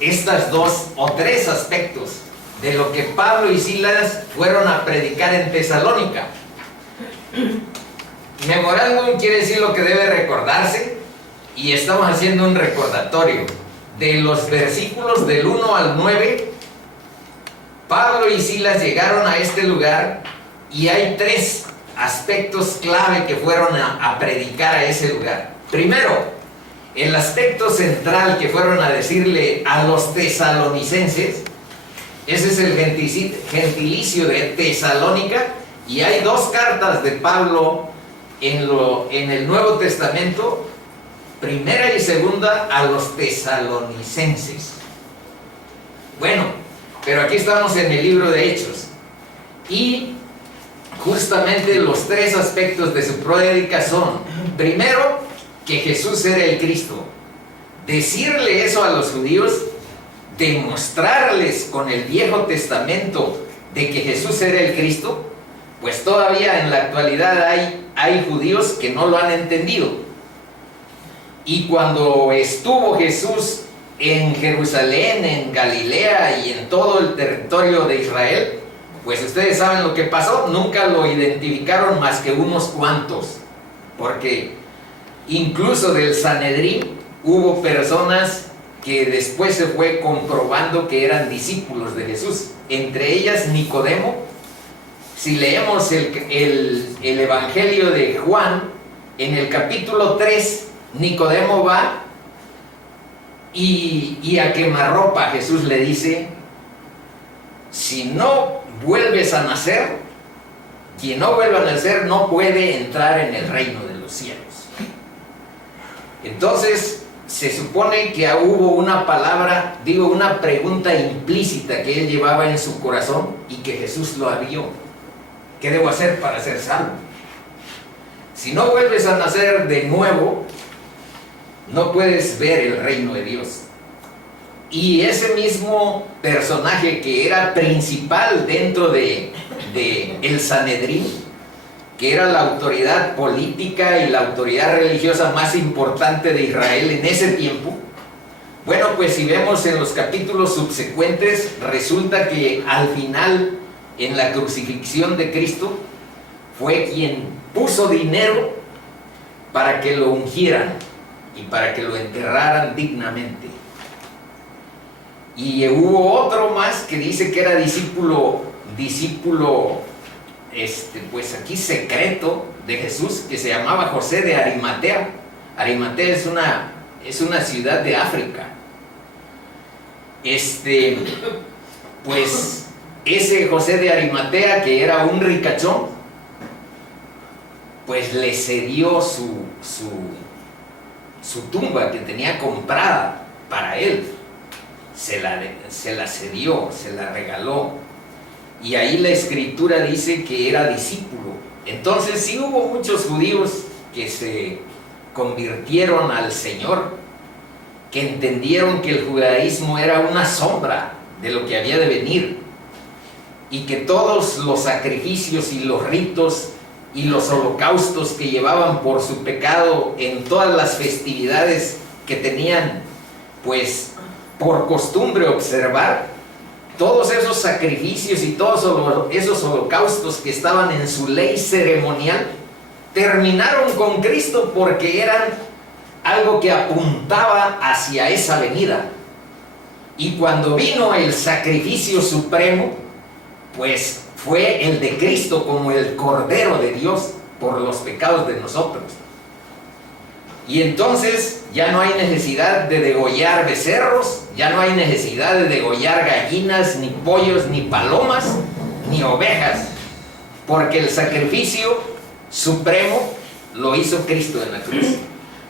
estas dos o tres aspectos de lo que Pablo y Silas fueron a predicar en Tesalónica. Memorándum quiere decir lo que debe recordarse, y estamos haciendo un recordatorio de los versículos del 1 al 9. Pablo y Silas llegaron a este lugar y hay tres aspectos clave que fueron a predicar a ese lugar. Primero, el aspecto central que fueron a decirle a los tesalonicenses, ese es el gentilicio de Tesalónica, y hay dos cartas de Pablo en el Nuevo Testamento, primera y segunda, a los tesalonicenses. Bueno, pero aquí estamos en el libro de Hechos, y justamente los tres aspectos de su prédica son: primero, que Jesús era el Cristo. Decirle eso a los judíos, demostrarles con el Viejo Testamento de que Jesús era el Cristo, pues todavía en la actualidad hay judíos que no lo han entendido. Y cuando estuvo Jesús en Jerusalén, en Galilea y en todo el territorio de Israel, pues ustedes saben lo que pasó. Nunca lo identificaron más que unos cuantos, porque incluso del Sanedrín hubo personas que después se fue comprobando que eran discípulos de Jesús, entre ellas Nicodemo. Si leemos el Evangelio de Juan, en el capítulo 3, Nicodemo va y a quemarropa Jesús le dice: si no vuelves a nacer, quien no vuelva a nacer no puede entrar en el reino de los cielos. Entonces se supone que hubo una palabra, una pregunta implícita que él llevaba en su corazón y que Jesús lo vio. ¿Qué debo hacer para ser salvo? Si no vuelves a nacer de nuevo, no puedes ver el reino de Dios. Y ese mismo personaje que era principal dentro de el Sanedrín, que era la autoridad política y la autoridad religiosa más importante de Israel en ese tiempo, bueno, pues si vemos en los capítulos subsecuentes, resulta que al final, en la crucifixión de Cristo, fue quien puso dinero para que lo ungieran y para que lo enterraran dignamente. Y hubo otro más que dice que era discípulo, pues aquí secreto de Jesús, que se llamaba José de Arimatea. Arimatea es una ciudad de África. Pues ese José de Arimatea, que era un ricachón, pues le cedió su tumba que tenía comprada para él. Se la cedió, se la regaló. Y ahí la escritura dice que era discípulo. Entonces sí hubo muchos judíos que se convirtieron al Señor, que entendieron que el judaísmo era una sombra de lo que había de venir, y que todos los sacrificios y los ritos y los holocaustos que llevaban por su pecado en todas las festividades que tenían pues por costumbre observar, todos esos sacrificios y todos esos holocaustos que estaban en su ley ceremonial, terminaron con Cristo, porque eran algo que apuntaba hacia esa venida. Y cuando vino el sacrificio supremo, pues fue el de Cristo como el Cordero de Dios por los pecados de nosotros. Y entonces ya no hay necesidad de degollar becerros, ya no hay necesidad de degollar gallinas, ni pollos, ni palomas, ni ovejas, porque el sacrificio supremo lo hizo Cristo en la cruz.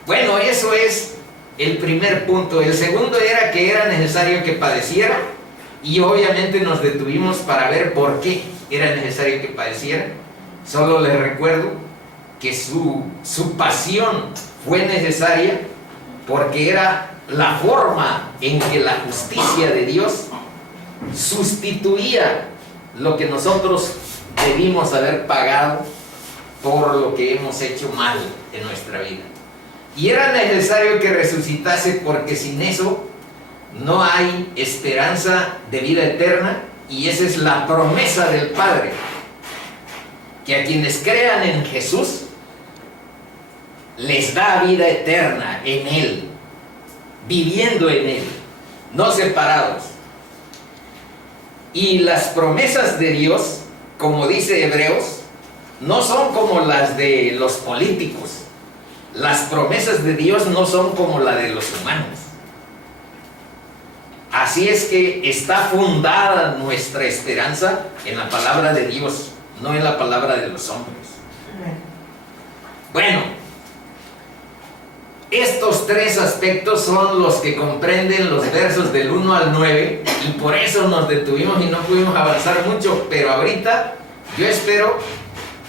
Bueno, eso es el primer punto. El segundo era que era necesario que padeciera, y obviamente nos detuvimos para ver por qué era necesario que padeciera. Solo les recuerdo que su pasión fue necesaria porque era la forma en que la justicia de Dios sustituía lo que nosotros debimos haber pagado por lo que hemos hecho mal en nuestra vida. Y era necesario que resucitase, porque sin eso no hay esperanza de vida eterna, y esa es la promesa del Padre, que a quienes crean en Jesús les da vida eterna en Él, viviendo en Él, no separados. Y las promesas de Dios, como dice Hebreos, no son como las de los políticos. Las promesas de Dios no son como la de los humanos. Así es que está fundada nuestra esperanza en la palabra de Dios, no en la palabra de los hombres. Bueno, estos tres aspectos son los que comprenden los versos del 1 al 9, y por eso nos detuvimos y no pudimos avanzar mucho, pero ahorita yo espero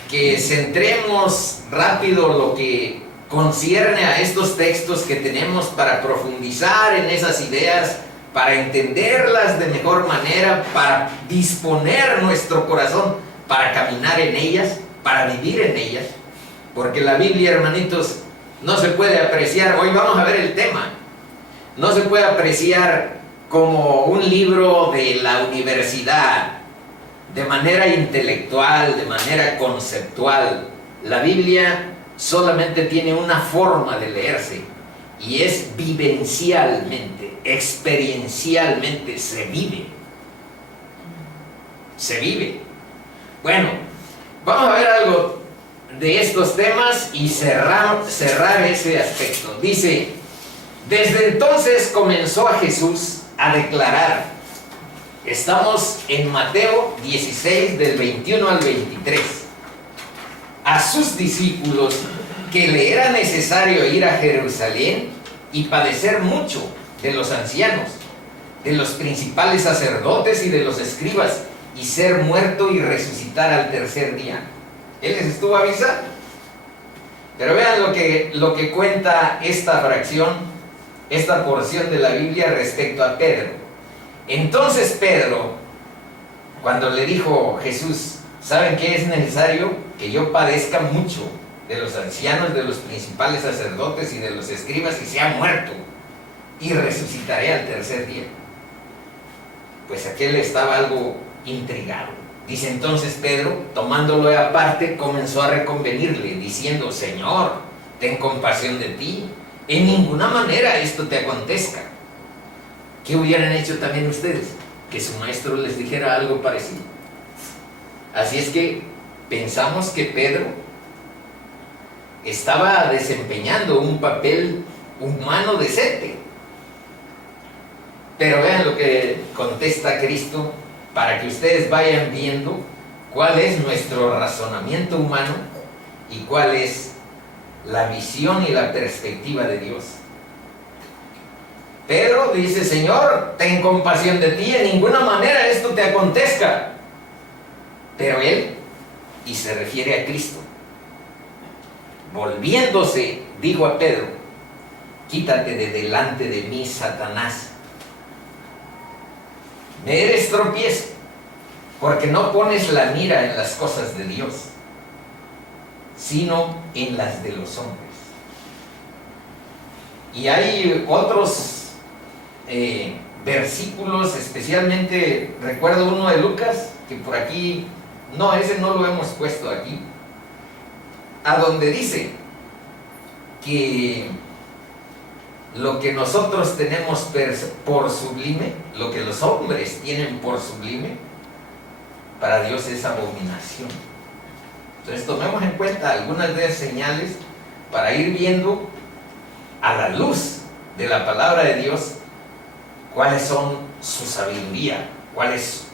que centremos rápido lo que concierne a estos textos que tenemos para profundizar en esas ideas, para entenderlas de mejor manera, para disponer nuestro corazón para caminar en ellas, para vivir en ellas, porque la Biblia, hermanitos, no se puede apreciar, hoy vamos a ver el tema, no se puede apreciar como un libro de la universidad, de manera intelectual, de manera conceptual. La Biblia solamente tiene una forma de leerse, y es vivencialmente, experiencialmente, se vive. Se vive. Bueno, vamos a ver algo de estos temas y cerrar ese aspecto. Dice, desde entonces comenzó a Jesús a declarar, estamos en Mateo 16 del 21 al 23, a sus discípulos que le era necesario ir a Jerusalén y padecer mucho de los ancianos, de los principales sacerdotes y de los escribas, y ser muerto y resucitar al tercer día. Él les estuvo avisando. Pero vean lo que cuenta esta fracción, esta porción de la Biblia respecto a Pedro. Entonces Pedro, cuando le dijo Jesús, ¿saben qué es necesario? Que yo padezca mucho de los ancianos, de los principales sacerdotes y de los escribas, y sea muerto y resucitaré al tercer día. Pues aquel estaba algo intrigado. Dice entonces Pedro, tomándolo aparte, comenzó a reconvenirle, diciendo, Señor, ten compasión de ti, en ninguna manera esto te acontezca. ¿Qué hubieran hecho también ustedes? Que su maestro les dijera algo parecido. Así es que pensamos que Pedro estaba desempeñando un papel humano decente. Pero vean lo que contesta Cristo, para que ustedes vayan viendo cuál es nuestro razonamiento humano y cuál es la visión y la perspectiva de Dios. Pedro dice, Señor, ten compasión de ti, en ninguna manera esto te acontezca. Pero él, y se refiere a Cristo, volviéndose, dijo a Pedro, quítate de delante de mí, Satanás. Me eres tropiezo, porque no pones la mira en las cosas de Dios, sino en las de los hombres. Y hay otros versículos, especialmente recuerdo uno de Lucas, que por aquí, no, ese no lo hemos puesto aquí, a donde dice que lo que nosotros tenemos por sublime, lo que los hombres tienen por sublime, para Dios es abominación. Entonces tomemos en cuenta algunas de esas señales para ir viendo a la luz de la palabra de Dios cuáles son su sabiduría, cuáles,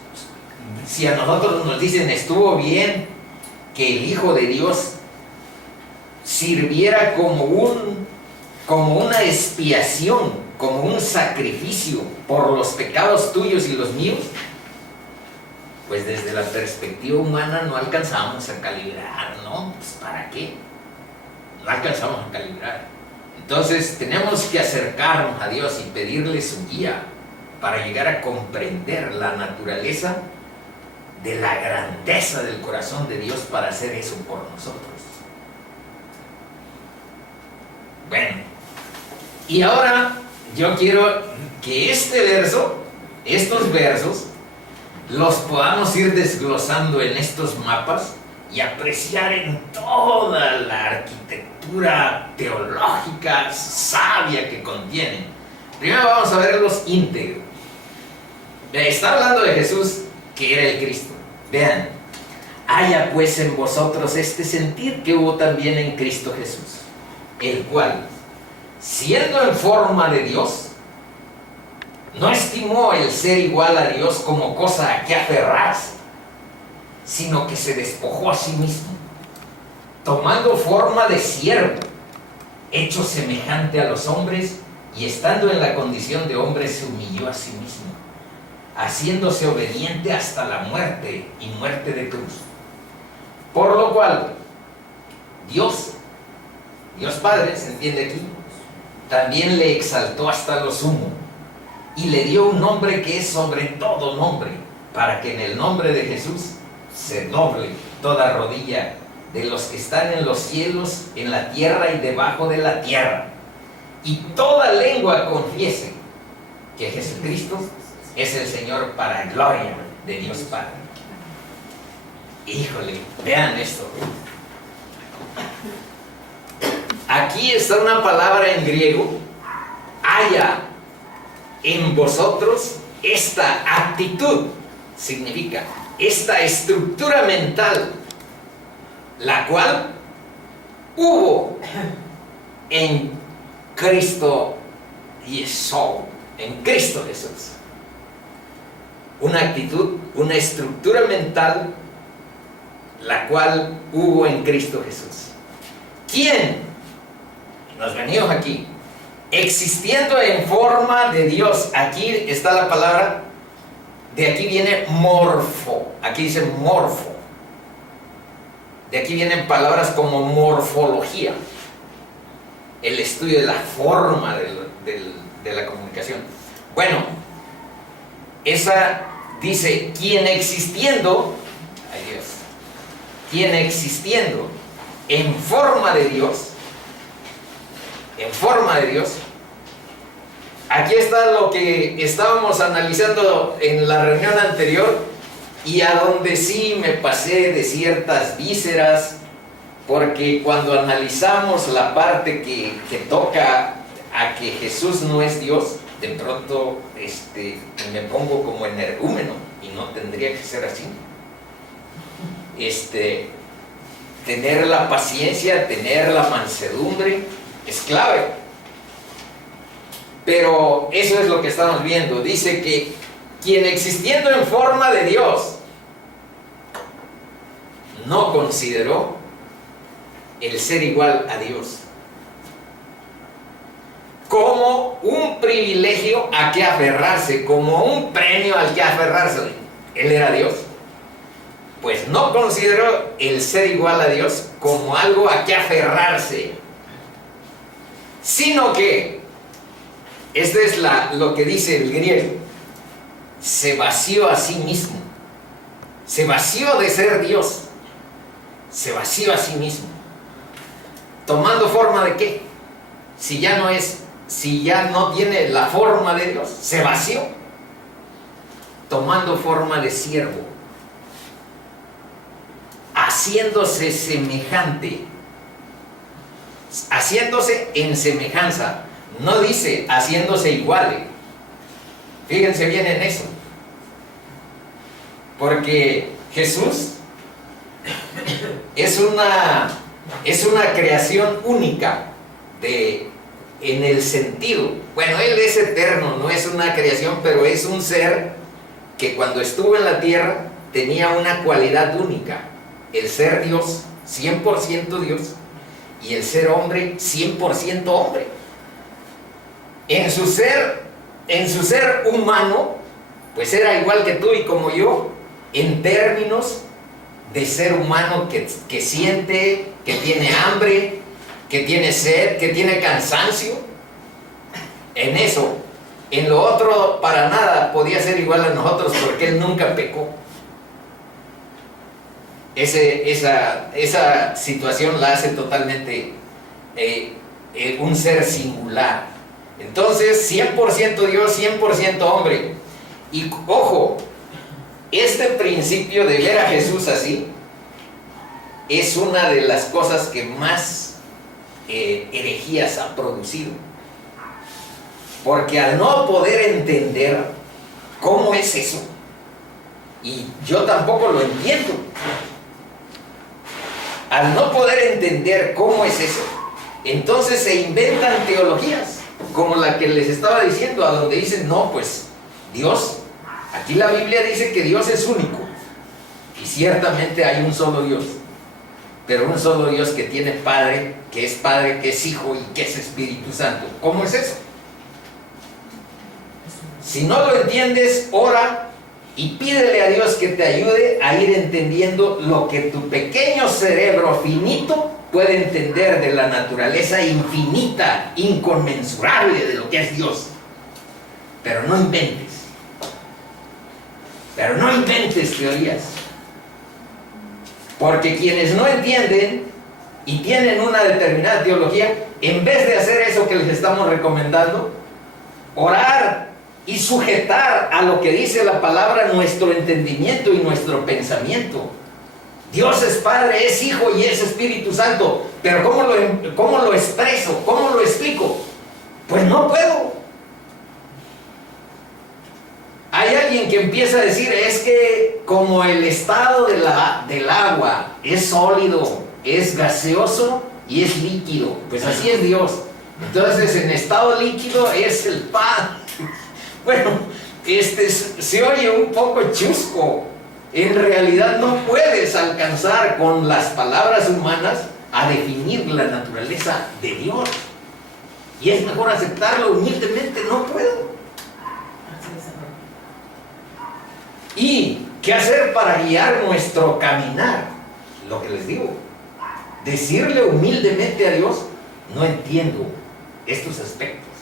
si a nosotros nos dicen estuvo bien que el Hijo de Dios sirviera como una expiación, como un sacrificio por los pecados tuyos y los míos, pues desde la perspectiva humana no alcanzamos a calibrar, ¿no? Pues ¿para qué? No alcanzamos a calibrar. Entonces tenemos que acercarnos a Dios y pedirle su guía para llegar a comprender la naturaleza de la grandeza del corazón de Dios para hacer eso por nosotros. Bueno, y ahora yo quiero que estos versos, los podamos ir desglosando en estos mapas y apreciar en toda la arquitectura teológica sabia que contienen. Primero vamos a verlos íntegros. Está hablando de Jesús, que era el Cristo. Vean, haya pues en vosotros este sentir que hubo también en Cristo Jesús, el cual, siendo en forma de Dios, no estimó el ser igual a Dios como cosa a que aferrarse, sino que se despojó a sí mismo, tomando forma de siervo, hecho semejante a los hombres, y estando en la condición de hombre se humilló a sí mismo, haciéndose obediente hasta la muerte y muerte de cruz. Por lo cual, Dios Padre, se entiende aquí, también le exaltó hasta lo sumo, y le dio un nombre que es sobre todo nombre, para que en el nombre de Jesús se doble toda rodilla de los que están en los cielos, en la tierra y debajo de la tierra, y toda lengua confiese que Jesucristo es el Señor, para gloria de Dios Padre. Híjole, vean esto. Aquí está una palabra en griego, haya en vosotros esta actitud, significa esta estructura mental, la cual hubo en Cristo Jesús, en Cristo Jesús. Una actitud, una estructura mental, la cual hubo en Cristo Jesús. ¿Quién? Nos venimos aquí. Existiendo en forma de Dios. Aquí está la palabra, de aquí viene morfo. Aquí dice morfo. De aquí vienen palabras como morfología, el estudio de la forma de la comunicación. Bueno, esa dice, quien existiendo, ay Dios, quien existiendo en forma de Dios, aquí está lo que estábamos analizando en la reunión anterior, y a donde sí me pasé de ciertas vísceras, porque cuando analizamos la parte que toca a que Jesús no es Dios, de pronto me pongo como energúmeno, y no tendría que ser así. Tener la paciencia, tener la mansedumbre es clave. Pero eso es lo que estamos viendo. Dice que quien existiendo en forma de Dios no consideró el ser igual a Dios como un privilegio a que aferrarse, como un premio al que aferrarse. Él era Dios. Pues no consideró el ser igual a Dios como algo a que aferrarse, sino que, esto es lo que dice el griego, se vació a sí mismo, se vació de ser Dios, se vació a sí mismo, tomando forma de ¿qué? Si ya no tiene la forma de Dios, se vació, tomando forma de siervo, haciéndose semejante, haciéndose en semejanza, no dice haciéndose igual. Fíjense bien en eso, porque Jesús es una creación única en el sentido, bueno, Él es eterno, no es una creación, pero es un ser que cuando estuvo en la tierra tenía una cualidad única: el ser Dios, 100% Dios, y el ser hombre, 100% hombre. En su ser humano, pues era igual que tú y como yo, en términos de ser humano que siente, que tiene hambre, que tiene sed, que tiene cansancio. En eso, en lo otro, para nada podía ser igual a nosotros, porque Él nunca pecó. Esa situación la hace totalmente un ser singular. Entonces, 100% Dios, 100% hombre. Y ojo, este principio de ver a Jesús así es una de las cosas que más herejías ha producido. Porque al no poder entender cómo es eso, y yo tampoco lo entiendo, al no poder entender cómo es eso, entonces se inventan teologías, como la que les estaba diciendo, a donde dicen, no, pues Dios, aquí la Biblia dice que Dios es único, y ciertamente hay un solo Dios, pero un solo Dios que tiene Padre, que es Hijo y que es Espíritu Santo. ¿Cómo es eso? Si no lo entiendes, ora y pídele a Dios que te ayude a ir entendiendo lo que tu pequeño cerebro finito puede entender de la naturaleza infinita, inconmensurable de lo que es Dios. Pero no inventes. Pero no inventes teorías. Porque quienes no entienden y tienen una determinada teología, en vez de hacer eso que les estamos recomendando, orar y sujetar a lo que dice la palabra nuestro entendimiento y nuestro pensamiento. Dios es Padre, es Hijo y es Espíritu Santo. Pero ¿cómo lo expreso? ¿Cómo lo explico? Pues no puedo. Hay alguien que empieza a decir, es que como el estado del agua es sólido, es gaseoso y es líquido, pues así es Dios. Entonces en estado líquido es el Padre. Bueno, se oye un poco chusco. En realidad no puedes alcanzar con las palabras humanas a definir la naturaleza de Dios. Y es mejor aceptarlo humildemente, no puedo. ¿Y qué hacer para guiar nuestro caminar? Lo que les digo, decirle humildemente a Dios, no entiendo estos aspectos.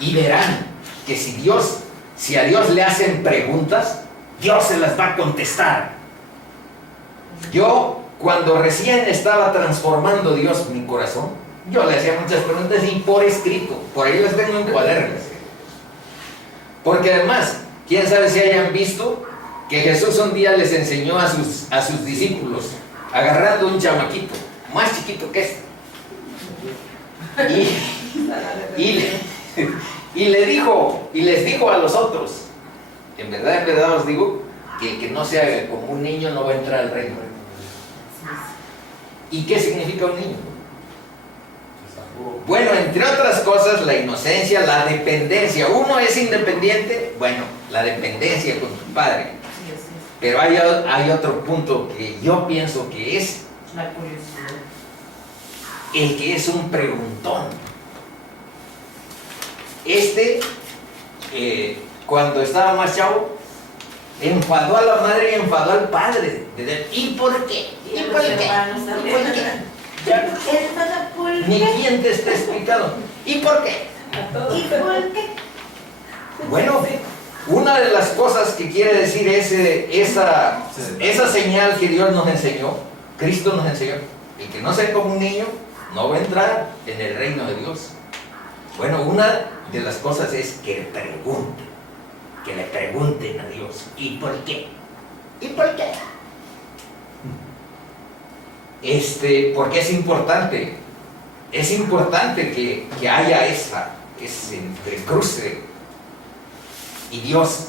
Y verán que si a Dios le hacen preguntas, Dios se las va a contestar. Yo, cuando recién estaba transformando Dios mi corazón, yo le hacía muchas preguntas y por escrito, por ahí las tengo en cuadernos. Porque además, quién sabe si hayan visto que Jesús un día les enseñó a sus discípulos, agarrando un chamaquito, más chiquito que este, y les dijo a los otros, en verdad os digo, que el que no sea como un niño no va a entrar al reino. ¿Y qué significa un niño? Bueno, entre otras cosas, la inocencia, la dependencia. Uno es independiente, bueno, la dependencia con tu padre. Pero hay otro punto que yo pienso que es la curiosidad. El que es un preguntón. Cuando estaba más chavo, enfadó a la madre y enfadó al padre. ¿Y por qué? ¿Y por qué? Ni quién te está explicando. ¿Y por qué? ¿Y por qué? Bueno, una de las cosas que quiere decir esa señal que Dios nos enseñó, Cristo nos enseñó, el que no sea como un niño no va a entrar en el reino de Dios. Bueno, una de las cosas es que le pregunten a Dios, ¿y por qué? ¿Y por qué? Porque es importante que haya ese entrecruce y Dios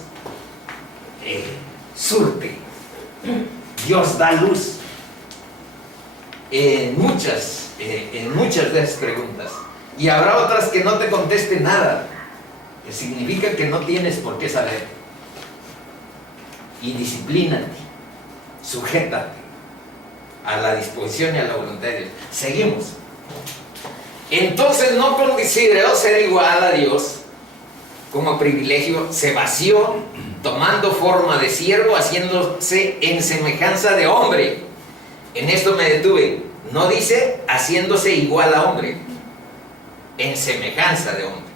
surte, Dios da luz en muchas de esas preguntas, y habrá otras que no te contesten nada, que significa que no tienes por qué saber. Y disciplínate, sujétate a la disposición y a la voluntad de Dios. Seguimos. Entonces no consideró ser igual a Dios como privilegio, se vació, tomando forma de siervo, haciéndose en semejanza de hombre. En esto me detuve. No dice haciéndose igual a hombre, en semejanza de hombre.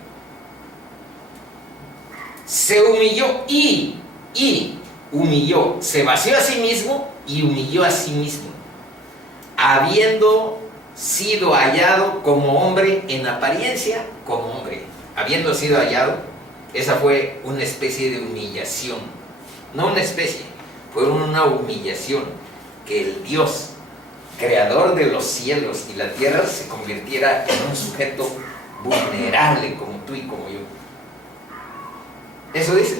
Se humilló y humilló, se vació a sí mismo y humilló a sí mismo, habiendo sido hallado como hombre en apariencia, como hombre. habiendo sido hallado, esa fue una especie de humillación. No una especie, fue una humillación que el Dios, creador de los cielos y la tierra, se convirtiera en un sujeto vulnerable como tú y como yo. Eso dice.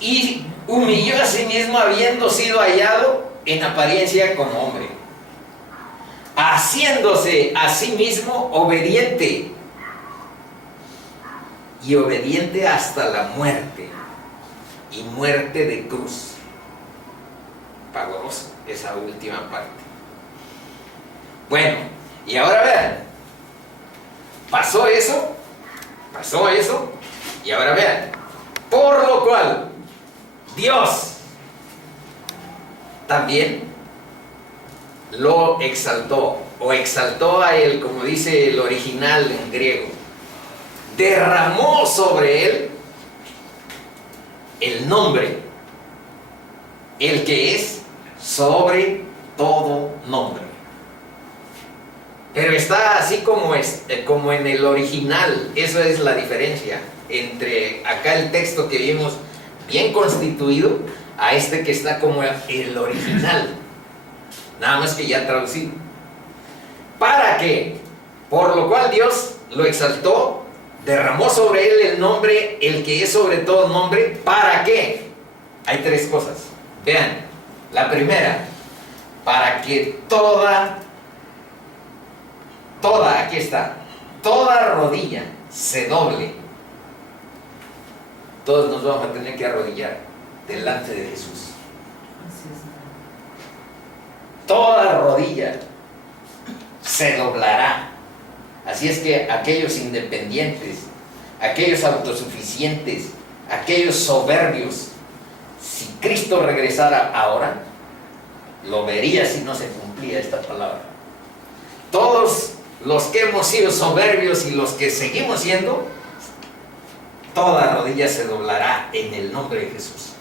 Y humilló a sí mismo habiendo sido hallado en apariencia como hombre, haciéndose a sí mismo obediente, y obediente hasta la muerte, y muerte de cruz. Pavoroso esa última parte. Bueno, y ahora vean, pasó eso, y ahora vean, por lo cual Dios también lo exaltó, o exaltó a él, como dice el original en griego, derramó sobre él el nombre, el que es sobre todo nombre. Pero está así como en el original. Eso es la diferencia entre acá el texto que vimos bien constituido a este que está como el original, nada más que ya traducido. ¿Para qué? Por lo cual Dios lo exaltó, derramó sobre él el nombre, el que es sobre todo nombre. ¿Para qué? Hay tres cosas. Vean, la primera, para que toda, aquí está, toda rodilla se doble. Todos nos vamos a tener que arrodillar delante de Jesús. Toda rodilla se doblará. Así es que aquellos independientes, aquellos autosuficientes, aquellos soberbios, si Cristo regresara ahora, lo vería si no se cumplía esta palabra. Todos los que hemos sido soberbios y los que seguimos siendo, toda rodilla se doblará en el nombre de Jesús.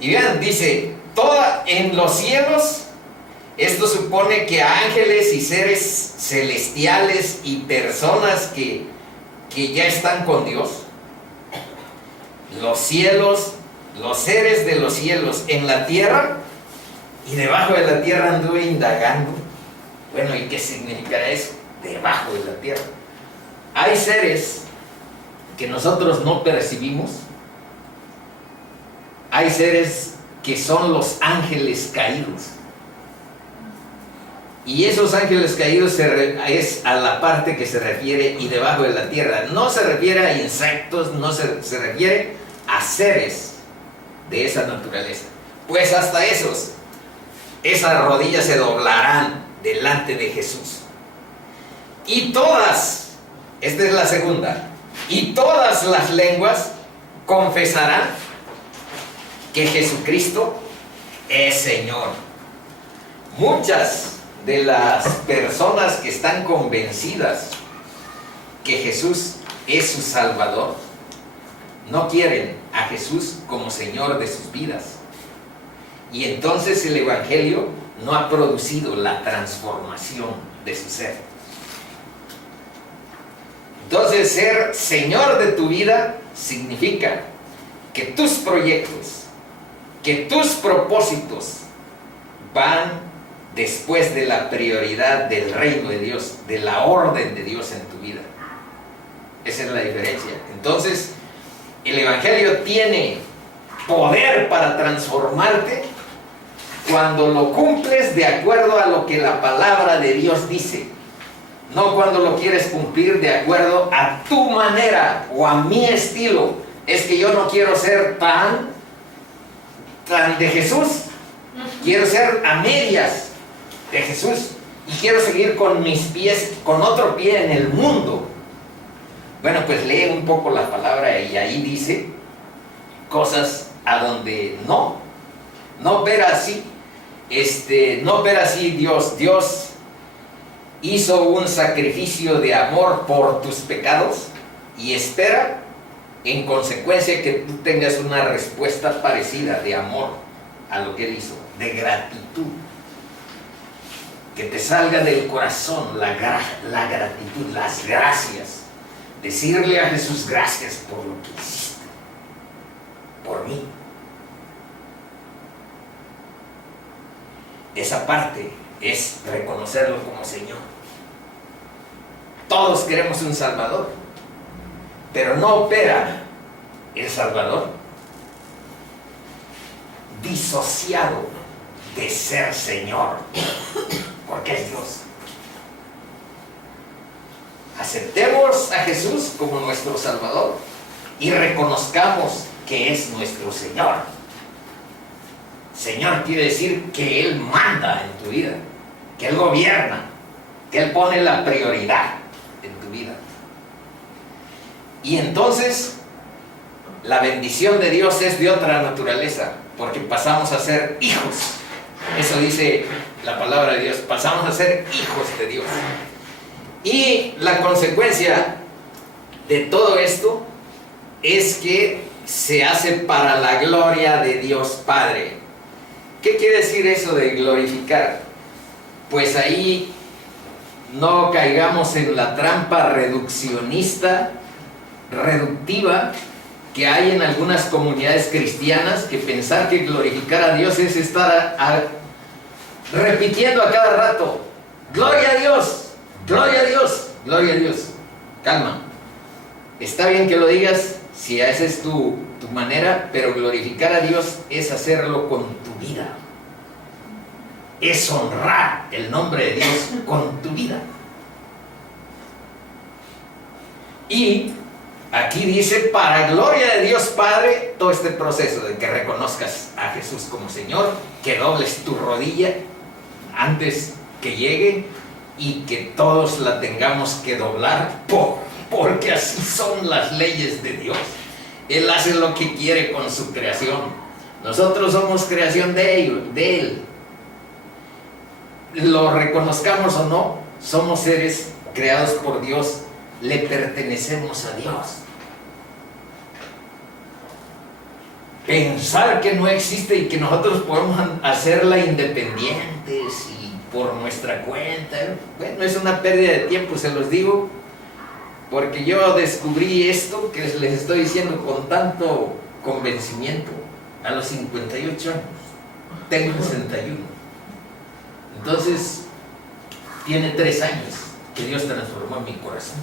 Y vean, dice, toda en los cielos. Esto supone que ángeles y seres celestiales y personas que ya están con Dios, los cielos, los seres de los cielos en la tierra, y debajo de la tierra anduve indagando. Bueno, ¿y qué significará eso? Debajo de la tierra. Hay seres que nosotros no percibimos. Hay seres que son los ángeles caídos. Y esos ángeles caídos es a la parte que se refiere y debajo de la tierra. No se refiere a insectos, no se refiere a seres de esa naturaleza. Pues hasta esas rodillas se doblarán delante de Jesús. Y todas, esta es la segunda, y todas las lenguas confesarán que Jesucristo es Señor. Muchas de las personas que están convencidas que Jesús es su Salvador, no quieren a Jesús como Señor de sus vidas. Y entonces el Evangelio no ha producido la transformación de su ser. Entonces, ser Señor de tu vida significa que tus proyectos, que tus propósitos van después de la prioridad del reino de Dios, de la orden de Dios en tu vida. Esa es la diferencia. Entonces, el Evangelio tiene poder para transformarte cuando lo cumples de acuerdo a lo que la palabra de Dios dice, no cuando lo quieres cumplir de acuerdo a tu manera o a mi estilo. Es que yo no quiero ser tan de Jesús, quiero ser a medias de Jesús y quiero seguir con mis pies, con otro pie en el mundo. Bueno, pues lee un poco la palabra y ahí dice cosas a donde no ver así, no ver así Dios hizo un sacrificio de amor por tus pecados y espera en consecuencia que tú tengas una respuesta parecida de amor a lo que Él hizo, de gratitud, que te salga del corazón la gratitud, las gracias. Decirle a Jesús, gracias por lo que hiciste, por mí. Esa parte es reconocerlo como Señor. Todos queremos un Salvador, pero no opera el Salvador disociado de ser Señor, porque es Dios. Aceptemos a Jesús como nuestro Salvador y reconozcamos que es nuestro Señor. Señor quiere decir que Él manda en tu vida, que Él gobierna, que Él pone la prioridad en tu vida. Y entonces la bendición de Dios es de otra naturaleza, porque pasamos a ser hijos. Eso dice la palabra de Dios, pasamos a ser hijos de Dios. Y la consecuencia de todo esto es que se hace para la gloria de Dios Padre. ¿Qué quiere decir eso de glorificar? Pues ahí no caigamos en la trampa reduccionista, reductiva, que hay en algunas comunidades cristianas, que pensar que glorificar a Dios es estar repitiendo a cada rato, gloria a Dios, gloria a Dios, gloria a Dios. Calma, está bien que lo digas si esa es tu manera, pero glorificar a Dios es hacerlo con tu vida, es honrar el nombre de Dios con tu vida. Y aquí dice, para gloria de Dios Padre, todo este proceso de que reconozcas a Jesús como Señor, que dobles tu rodilla antes que llegue y que todos la tengamos que doblar, porque así son las leyes de Dios. Él hace lo que quiere con su creación. Nosotros somos creación de Él. Lo reconozcamos o no, somos seres creados por Dios, le pertenecemos a Dios. Pensar que no existe y que nosotros podemos hacerla independientes y por nuestra cuenta, bueno, es una pérdida de tiempo, se los digo, porque yo descubrí esto que les estoy diciendo con tanto convencimiento a los 58 años, tengo 61. Entonces, tiene 3 años que Dios transformó en mi corazón.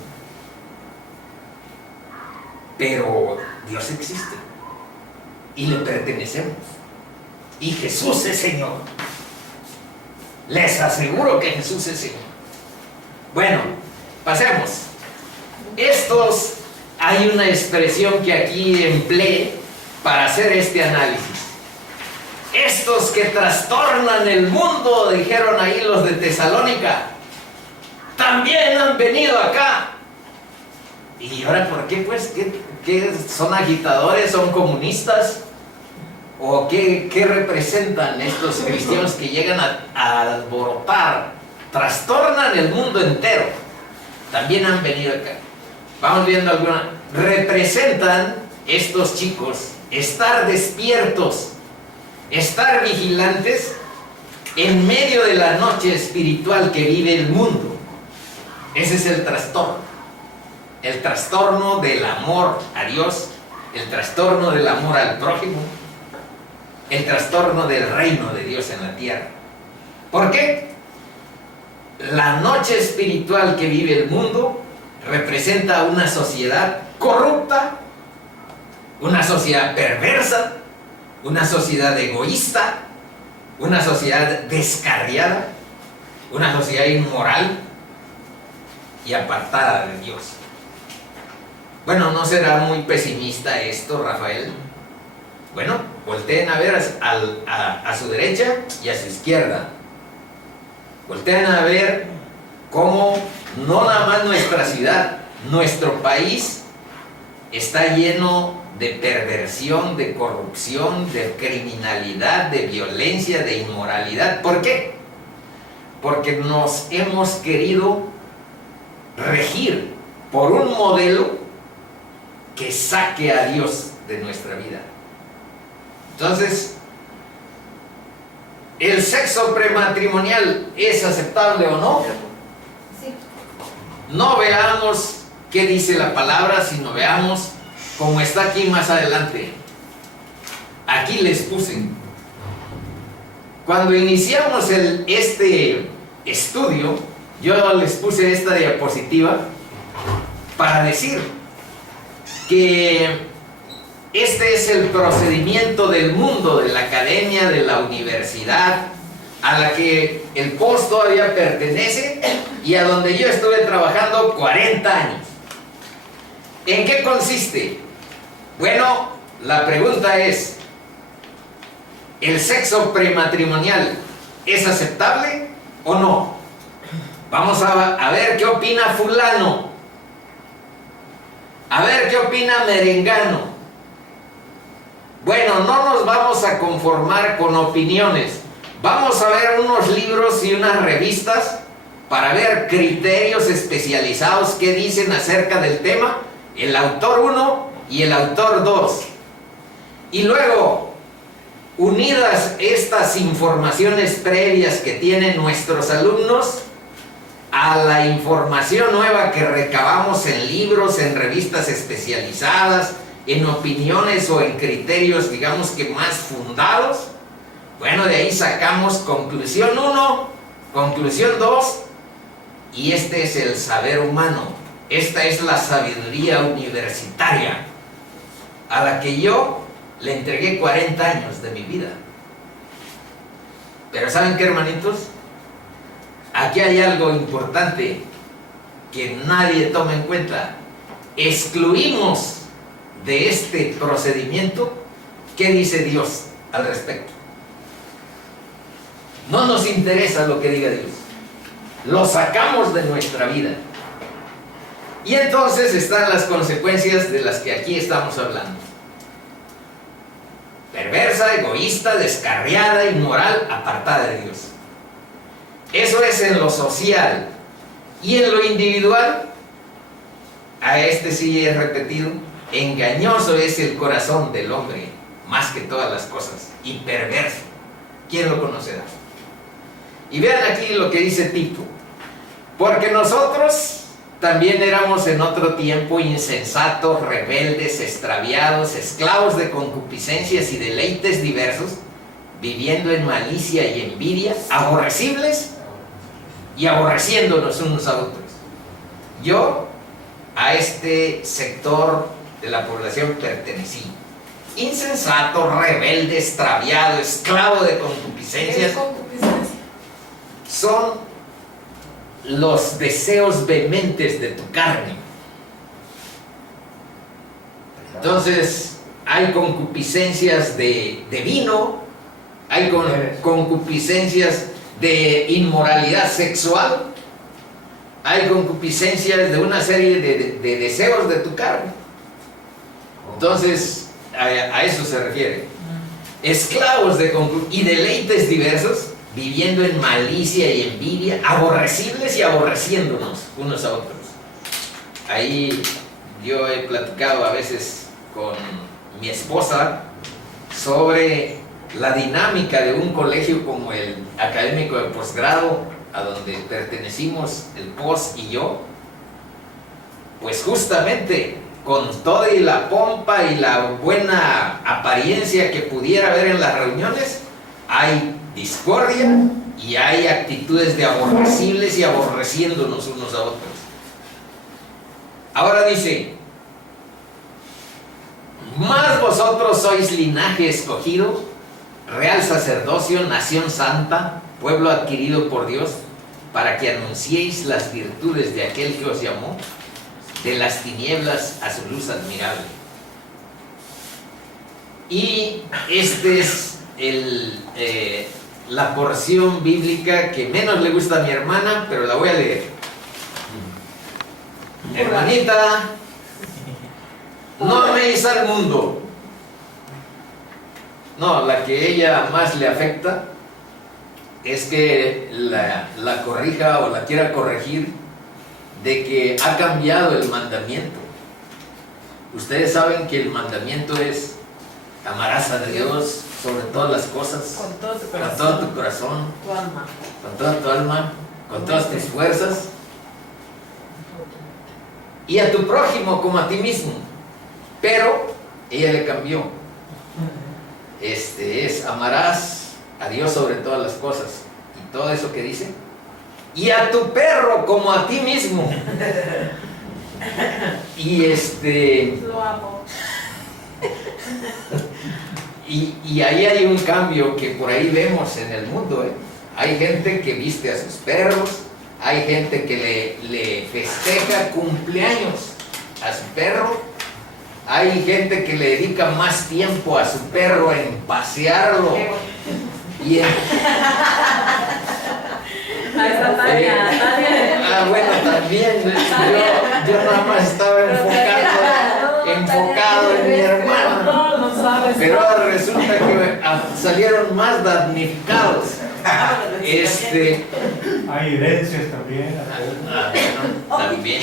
Pero Dios existe y le pertenecemos. Y Jesús es Señor. Les aseguro que Jesús es Señor. Bueno, pasemos. Hay una expresión que aquí empleé para hacer este análisis. Estos que trastornan el mundo, dijeron ahí los de Tesalónica, también han venido acá. ¿Y ahora por qué? Pues, ¿qué son agitadores? ¿Son comunistas? ¿O qué representan estos cristianos que llegan a alborotar? Trastornan el mundo entero. También han venido acá. Vamos viendo alguna. Representan estos chicos estar despiertos, estar vigilantes en medio de la noche espiritual que vive el mundo. Ese es el trastorno. El trastorno del amor a Dios, el trastorno del amor al prójimo, el trastorno del reino de Dios en la tierra. ¿Por qué? La noche espiritual que vive el mundo representa una sociedad corrupta, una sociedad perversa, una sociedad egoísta, una sociedad descarriada, una sociedad inmoral y apartada de Dios. Bueno, ¿no será muy pesimista esto, Rafael? Bueno, volteen a ver a su derecha y a su izquierda. Volteen a ver cómo no nada más nuestra ciudad, nuestro país está lleno de perversión, de corrupción, de criminalidad, de violencia, de inmoralidad. ¿Por qué? Porque nos hemos querido regir por un modelo que saque a Dios de nuestra vida. Entonces, ¿el sexo prematrimonial es aceptable o no? Sí. No veamos qué dice la palabra, sino veamos como está aquí más adelante. Aquí les puse. Cuando iniciamos este estudio, yo les puse esta diapositiva para decir que este es el procedimiento del mundo, de la academia, de la universidad, a la que el POS todavía pertenece y a donde yo estuve trabajando 40 años. ¿En qué consiste? Bueno, la pregunta es, ¿el sexo prematrimonial es aceptable o no? Vamos a ver qué opina fulano. A ver qué opina merengano. Bueno, no nos vamos a conformar con opiniones. Vamos a ver unos libros y unas revistas para ver criterios especializados que dicen acerca del tema el autor 1 y el autor 2. Y luego, unidas estas informaciones previas que tienen nuestros alumnos a la información nueva que recabamos en libros, en revistas especializadas, en opiniones o en criterios, digamos que más fundados, bueno, de ahí sacamos conclusión 1, conclusión 2, y este es el saber humano. Esta es la sabiduría universitaria a la que yo le entregué 40 años de mi vida. Pero ¿saben qué, hermanitos? Aquí hay algo importante que nadie toma en cuenta. Excluimos de este procedimiento qué dice Dios al respecto. No nos interesa lo que diga Dios. Lo sacamos de nuestra vida. Y entonces están las consecuencias de las que aquí estamos hablando. Perversa, egoísta, descarriada, inmoral, apartada de Dios. Eso es en lo social. Y en lo individual, a este sí he repetido, engañoso es el corazón del hombre, más que todas las cosas, y perverso. ¿Quién lo conocerá? Y vean aquí lo que dice Tito. Porque nosotros también éramos en otro tiempo insensatos, rebeldes, extraviados, esclavos de concupiscencias y deleites diversos, viviendo en malicia y envidia, aborrecibles y aborreciéndonos unos a otros. Yo a este sector de la población pertenecí. Insensato, rebelde, extraviado, esclavo de concupiscencias. Son los deseos vehementes de tu carne. Entonces, hay concupiscencias de vino, hay concupiscencias de inmoralidad sexual, hay concupiscencias de una serie de deseos de tu carne. Entonces, a eso se refiere. Esclavos de y deleites diversos, viviendo en malicia y envidia, aborrecibles y aborreciéndonos unos a otros. Ahí yo he platicado a veces con mi esposa sobre la dinámica de un colegio como el académico de posgrado, a donde pertenecimos el POS y yo. Pues justamente con toda y la pompa y la buena apariencia que pudiera haber en las reuniones, hay discordia y hay actitudes de aborrecibles y aborreciéndonos unos a otros. Ahora dice: mas vosotros sois linaje escogido, real sacerdocio, nación santa, pueblo adquirido por Dios, para que anunciéis las virtudes de aquel que os llamó de las tinieblas a su luz admirable. Y este es la porción bíblica que menos le gusta a mi hermana, pero la voy a leer. Hermanita, no améis al mundo. No, la que ella más le afecta es que la corrija o la quiera corregir de que ha cambiado el mandamiento. Ustedes saben que el mandamiento es: amarás a Dios sobre todas las cosas, Con todo tu con corazón. todo tu corazón, Tu alma. con toda tu alma, con todas tus fuerzas. y a tu prójimo como a ti mismo. Pero ella le cambió. Amarás a Dios sobre todas las cosas. Y todo eso que dice. Y a tu perro como a ti mismo. Y Lo amo. y ahí hay un cambio que por ahí vemos en el mundo, ¿eh? Hay gente que viste a sus perros, hay gente que le festeja cumpleaños a su perro, hay gente que le dedica más tiempo a su perro en pasearlo y en... Ahí está Tania. bueno, también yo nada más estaba enfocado en mi hermano. No sabes. Pero ahora resulta que salieron más damnificados. Hay herencias también. Bueno, también.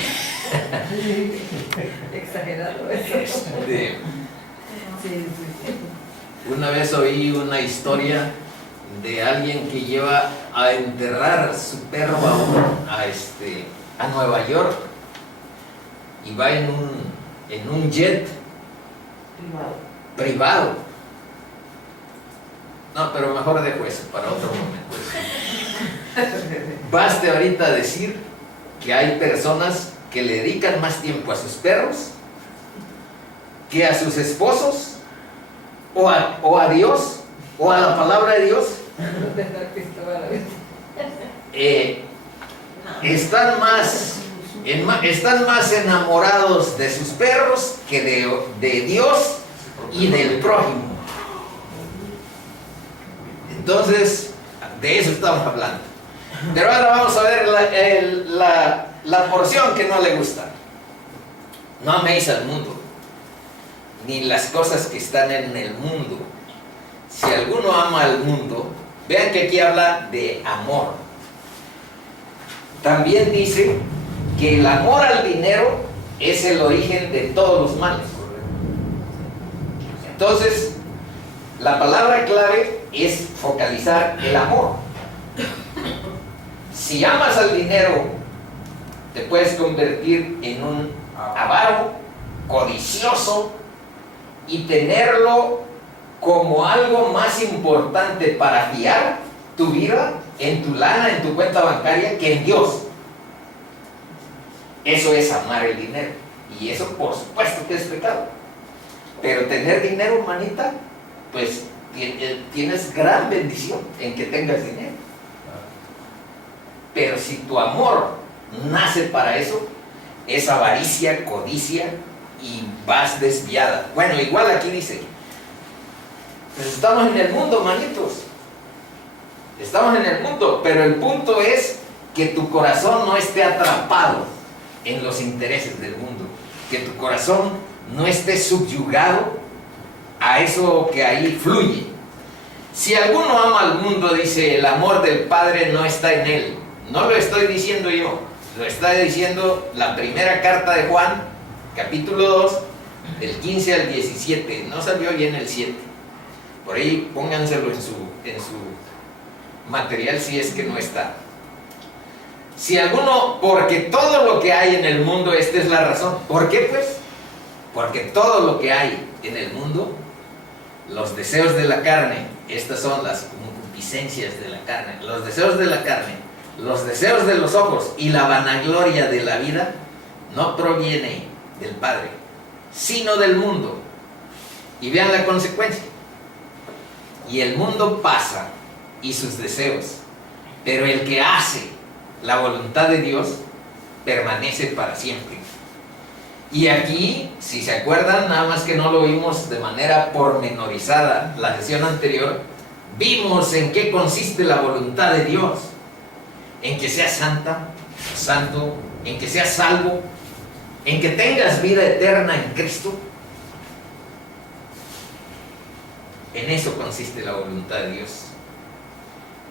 Exagerado eso. Sí. Una vez oí una historia de alguien que lleva a enterrar su perro a Nueva York y va en un jet privado. No, pero mejor dejo eso para otro momento. Baste ahorita decir que hay personas que le dedican más tiempo a sus perros que a sus esposos o a Dios o a la palabra de Dios. Están más enamorados de sus perros que de Dios y del prójimo. Entonces, de eso estamos hablando. Pero ahora vamos a ver la porción que no le gusta. No améis al mundo, ni las cosas que están en el mundo. Si alguno ama al mundo, vean que aquí habla de amor. También dice que el amor al dinero es el origen de todos los males. Entonces, la palabra clave es focalizar el amor. Si amas al dinero, te puedes convertir en un avaro, codicioso y tenerlo como algo más importante para fiar tu vida en tu lana, en tu cuenta bancaria, que en Dios. Eso es amar el dinero. Y eso por supuesto que es pecado. Pero tener dinero, manita, pues tienes gran bendición en que tengas dinero. Pero si tu amor nace para eso, es avaricia, codicia y vas desviada. Bueno, igual aquí dice, pues estamos en el mundo, manitos. Estamos en el mundo, pero el punto es que tu corazón no esté atrapado en los intereses del mundo. Que tu corazón no esté subyugado a eso que ahí fluye. Si alguno ama al mundo, dice, el amor del Padre no está en él. No lo estoy diciendo yo, lo está diciendo la primera carta de Juan, capítulo 2, del 15 al 17. No salió bien el 7. Por ahí pónganselo en su material si es que no está. Si alguno, porque todo lo que hay en el mundo, esta es la razón. ¿Por qué pues? Porque todo lo que hay en el mundo, los deseos de la carne, estas son las concupiscencias de la carne, los deseos de la carne, los deseos de los ojos y la vanagloria de la vida, no proviene del Padre, sino del mundo. Y vean la consecuencia. Y el mundo pasa y sus deseos, pero el que hace la voluntad de Dios permanece para siempre. Y aquí, si se acuerdan, nada más que no lo vimos de manera pormenorizada la sesión anterior, vimos en qué consiste la voluntad de Dios. En que seas santa, santo, en que seas salvo, en que tengas vida eterna en Cristo. En eso consiste la voluntad de Dios.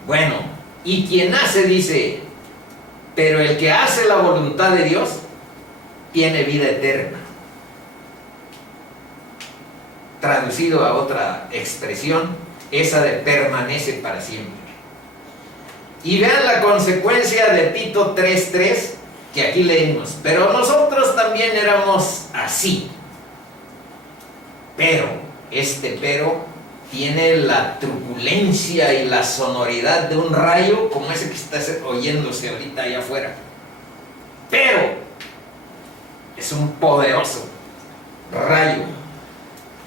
Bueno, y quien hace, dice, pero el que hace la voluntad de Dios tiene vida eterna. Traducido a otra expresión, esa de permanece para siempre. Y vean la consecuencia de Tito 3:3 que aquí leímos. Pero nosotros nosotros también éramos así. Pero, este pero tiene la turbulencia y la sonoridad de un rayo como ese que está oyéndose ahorita allá afuera. Pero es un poderoso rayo.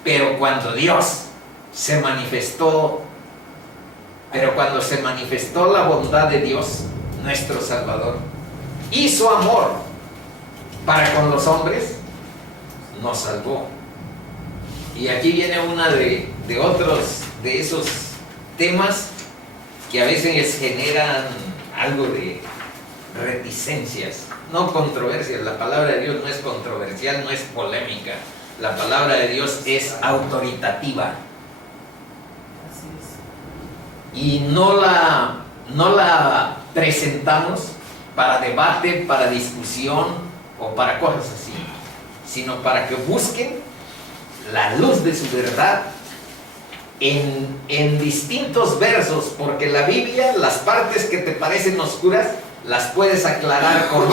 Pero cuando Dios se manifestó, cuando se manifestó la bondad de Dios, nuestro Salvador, y su amor para con los hombres, nos salvó. Y aquí viene una de otros de esos temas que a veces generan algo de reticencias, no controversias. La palabra de Dios no es controversial, no es polémica. La palabra de Dios es autoritativa. Y no la presentamos para debate, para discusión o para cosas así, sino para que busquen la luz de su verdad en distintos versos, porque la Biblia, las partes que te parecen oscuras, las puedes aclarar con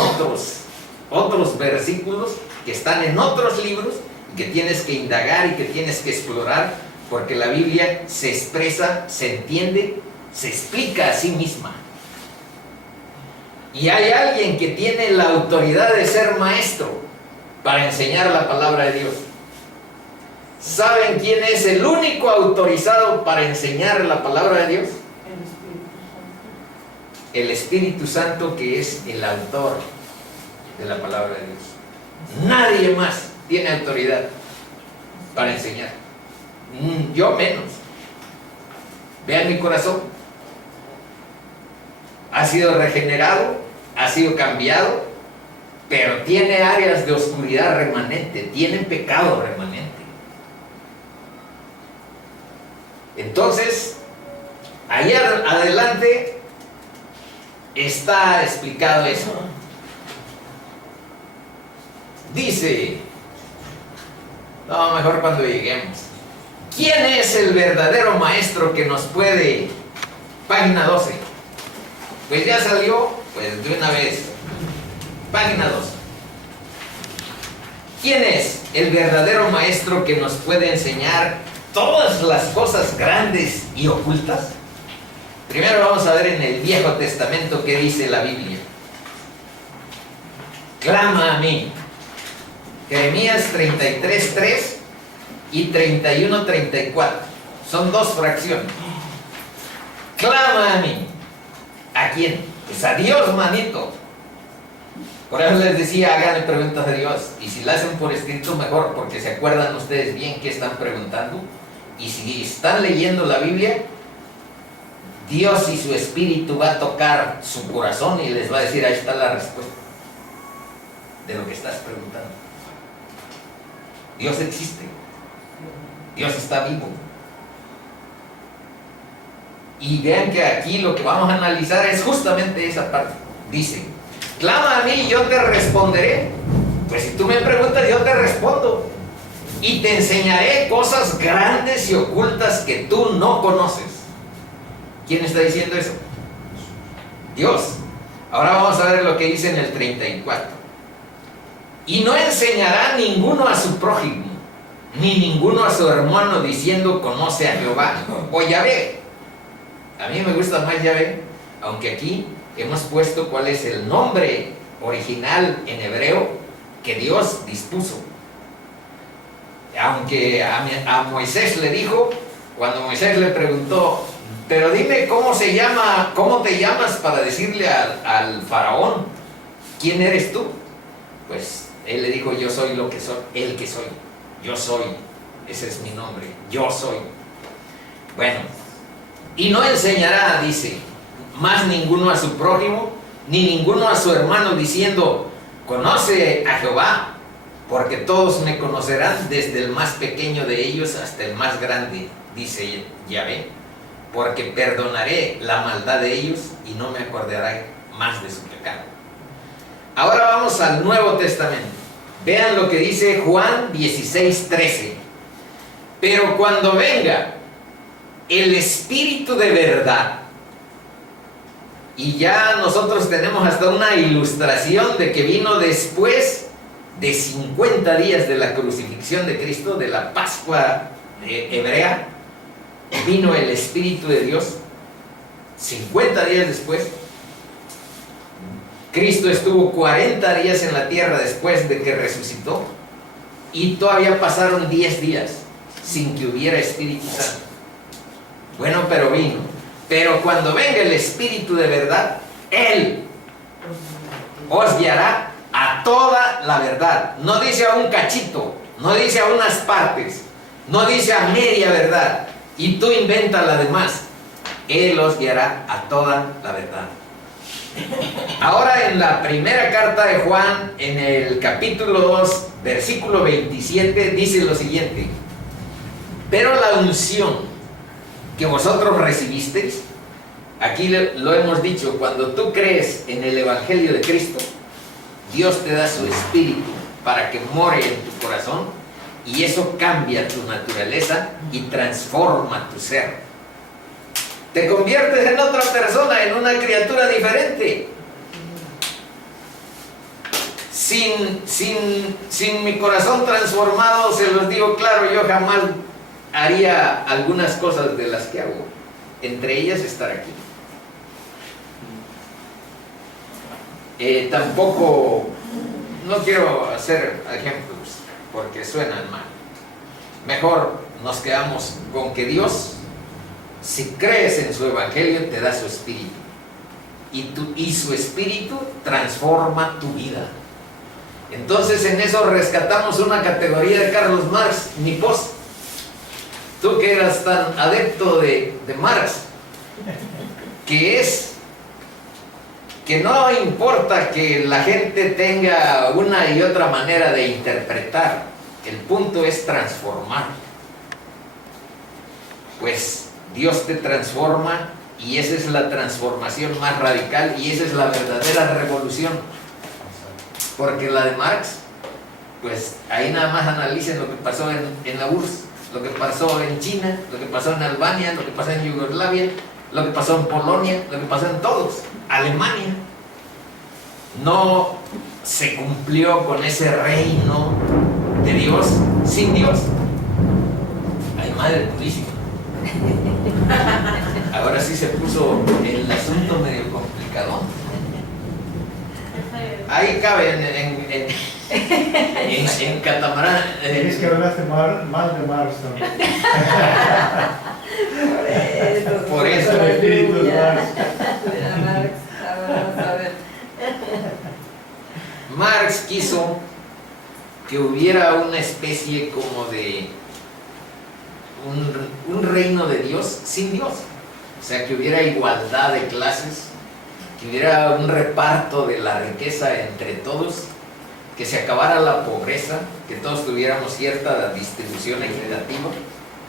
otros versículos que están en otros libros y que tienes que indagar y que tienes que explorar, porque la Biblia se expresa, se entiende, se explica a sí misma. Y hay alguien que tiene la autoridad de ser maestro para enseñar la palabra de Dios. ¿Saben quién es el único autorizado para enseñar la palabra de Dios? El Espíritu Santo, que es el autor de la palabra de Dios. Nadie más tiene autoridad para enseñar. Yo menos. Vean mi corazón. Ha sido regenerado, ha sido cambiado, pero tiene áreas de oscuridad remanente, tiene pecado remanente. Entonces, ahí adelante está explicado eso. Dice, no, mejor cuando lleguemos. ¿Quién es el verdadero maestro que nos puede? Página 12. Pues ya salió, pues de una vez. Página 12. ¿Quién es el verdadero maestro que nos puede enseñar todas las cosas grandes y ocultas? Primero vamos a ver en el Viejo Testamento qué dice la Biblia. Clama a mí. Jeremías 33:3 y 31:34. Son dos fracciones. Clama a mí. ¿A quién? Pues a Dios, manito. Por eso les decía, háganle preguntas a Dios. Y si la hacen por escrito, mejor, porque se acuerdan ustedes bien qué están preguntando. Y si están leyendo la Biblia, Dios y su Espíritu va a tocar su corazón y les va a decir, ahí está la respuesta de lo que estás preguntando. Dios existe. Dios está vivo. Y vean que aquí lo que vamos a analizar es justamente esa parte. Dice, clama a mí y yo te responderé. Pues si tú me preguntas, yo te respondo. Y te enseñaré cosas grandes y ocultas que tú no conoces. ¿Quién está diciendo eso? Dios. Ahora vamos a ver lo que dice en el 34. Y no enseñará ninguno a su prójimo, ni ninguno a su hermano, diciendo, conoce a Jehová o Yahvé. A mí me gusta más Yahvé, aunque aquí hemos puesto cuál es el nombre original en hebreo que Dios dispuso. Aunque a Moisés le dijo, cuando Moisés le preguntó, pero dime cómo se llama, cómo te llamas para decirle al faraón, ¿quién eres tú? Pues él le dijo, yo soy lo que soy, el que soy, yo soy, ese es mi nombre, yo soy. Bueno, y no enseñará, dice, más ninguno a su prójimo, ni ninguno a su hermano, diciendo, conoce a Jehová, porque todos me conocerán, desde el más pequeño de ellos hasta el más grande, dice Yahvé, porque perdonaré la maldad de ellos y no me acordaré más de su pecado. Ahora vamos al Nuevo Testamento. Vean lo que dice Juan 16:13. Pero cuando venga el Espíritu de verdad, y ya nosotros tenemos hasta una ilustración de que vino después de 50 días de la crucifixión de Cristo, de la Pascua hebrea, vino el Espíritu de Dios. 50 días después, Cristo estuvo 40 días en la tierra después de que resucitó, y todavía pasaron 10 días sin que hubiera Espíritu Santo. Bueno, pero vino. Pero cuando venga el Espíritu de verdad, Él os guiará a toda la verdad. No dice a un cachito, no dice a unas partes, no dice a media verdad, y tú inventas la demás. Él os guiará a toda la verdad. Ahora, en la primera carta de Juan, en el capítulo 2, versículo 27, dice lo siguiente: pero la unción que vosotros recibisteis, aquí lo hemos dicho, cuando tú crees en el Evangelio de Cristo, Dios te da su Espíritu para que more en tu corazón, y eso cambia tu naturaleza y transforma tu ser. Te conviertes en otra persona, en una criatura diferente. Sin mi corazón transformado, se los digo claro, yo jamás haría algunas cosas de las que hago. Entre ellas estar aquí. Tampoco, no quiero hacer ejemplos porque suenan mal. Mejor nos quedamos con que Dios, si crees en su Evangelio, te da su Espíritu. Y su Espíritu transforma tu vida. Entonces en eso rescatamos una categoría de Carlos Marx, ni pos. Tú que eras tan adepto de Marx, que no importa que la gente tenga una y otra manera de interpretar, el punto es transformar. Pues Dios te transforma, y esa es la transformación más radical, y esa es la verdadera revolución. Porque la de Marx, pues ahí nada más analicen lo que pasó en la URSS, lo que pasó en China, lo que pasó en Albania, lo que pasó en Yugoslavia, lo que pasó en Polonia, lo que pasó en todos. Alemania no se cumplió con ese reino de Dios sin Dios. Ay, madre purísima. Ahora sí se puso el asunto medio complicado. Ahí cabe en catamarán. Tienes que hablaste mal de Marx también. Por eso. El espíritu de Marx. Mira, Marx, ahora vamos a ver. Marx quiso que hubiera una especie como de un reino de Dios sin Dios. O sea, que hubiera igualdad de clases, que hubiera un reparto de la riqueza entre todos, que se acabara la pobreza, que todos tuviéramos cierta distribución equitativa,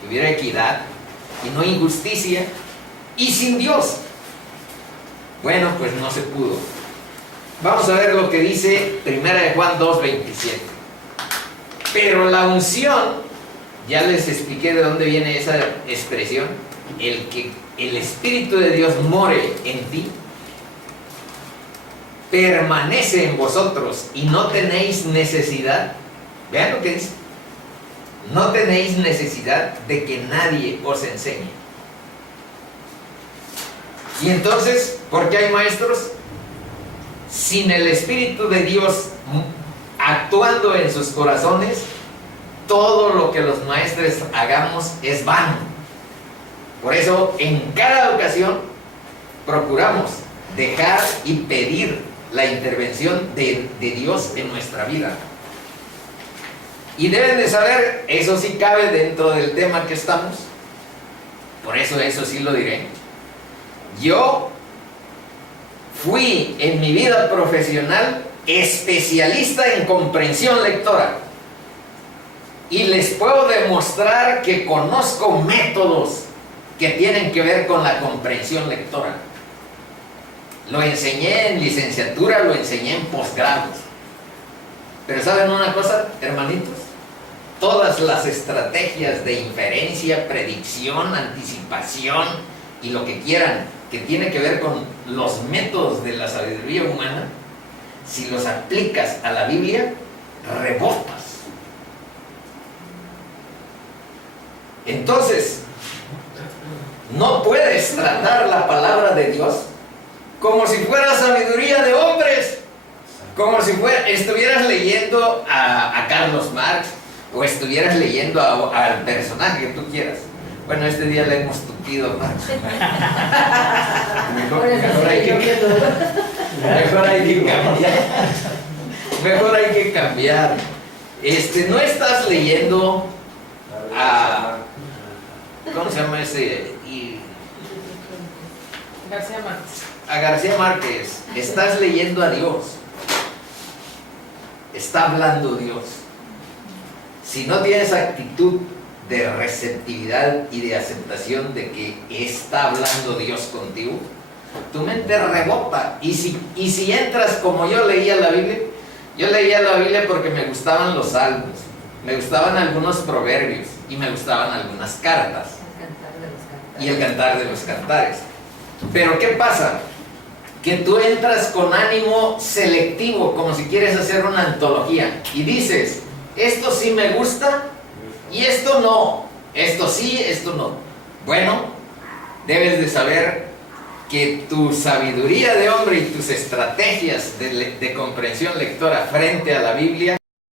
que hubiera equidad y no injusticia, y sin Dios. Bueno, pues no se pudo. Vamos a ver lo que dice 1 de Juan 2:27. Pero la unción, ya les expliqué de dónde viene esa expresión, el que el Espíritu de Dios more en ti, permanece en vosotros y no tenéis necesidad, vean lo que dice, no tenéis necesidad de que nadie os enseñe. Y entonces, ¿por qué hay maestros? Sin el Espíritu de Dios actuando en sus corazones, todo lo que los maestros hagamos es vano. Por eso, en cada ocasión, procuramos dejar y pedir la intervención de Dios en nuestra vida. Y deben de saber, eso sí cabe dentro del tema que estamos, por eso sí lo diré. Yo fui en mi vida profesional especialista en comprensión lectora, y les puedo demostrar que conozco métodos que tienen que ver con la comprensión lectora. Lo enseñé en licenciatura, lo enseñé en posgrados. Pero ¿saben una cosa, hermanitos? Todas las estrategias de inferencia, predicción, anticipación y lo que quieran, que tiene que ver con los métodos de la sabiduría humana, si los aplicas a la Biblia, rebotas. Entonces, no puedes tratar la palabra de Dios como si fuera sabiduría de hombres, como si estuvieras leyendo a Carlos Marx o estuvieras leyendo al personaje que tú quieras. Bueno, este día le hemos tupido a Marx. Mejor hay que cambiar. Mejor hay que cambiar. No estás leyendo a... ¿Cómo se llama ese? García Márquez. A García Márquez. Estás leyendo a Dios. Está hablando Dios. Si no tienes actitud de receptividad y de aceptación de que está hablando Dios contigo, tu mente rebota. Y si entras como yo leía la Biblia porque me gustaban los salmos, me gustaban algunos proverbios y me gustaban algunas cartas y el cantar de los cantares. Pero ¿qué pasa? Que tú entras con ánimo selectivo, como si quieres hacer una antología, y dices, esto sí me gusta y esto no, esto sí, esto no. Bueno, debes de saber que tu sabiduría de hombre y tus estrategias de comprensión lectora frente a la Biblia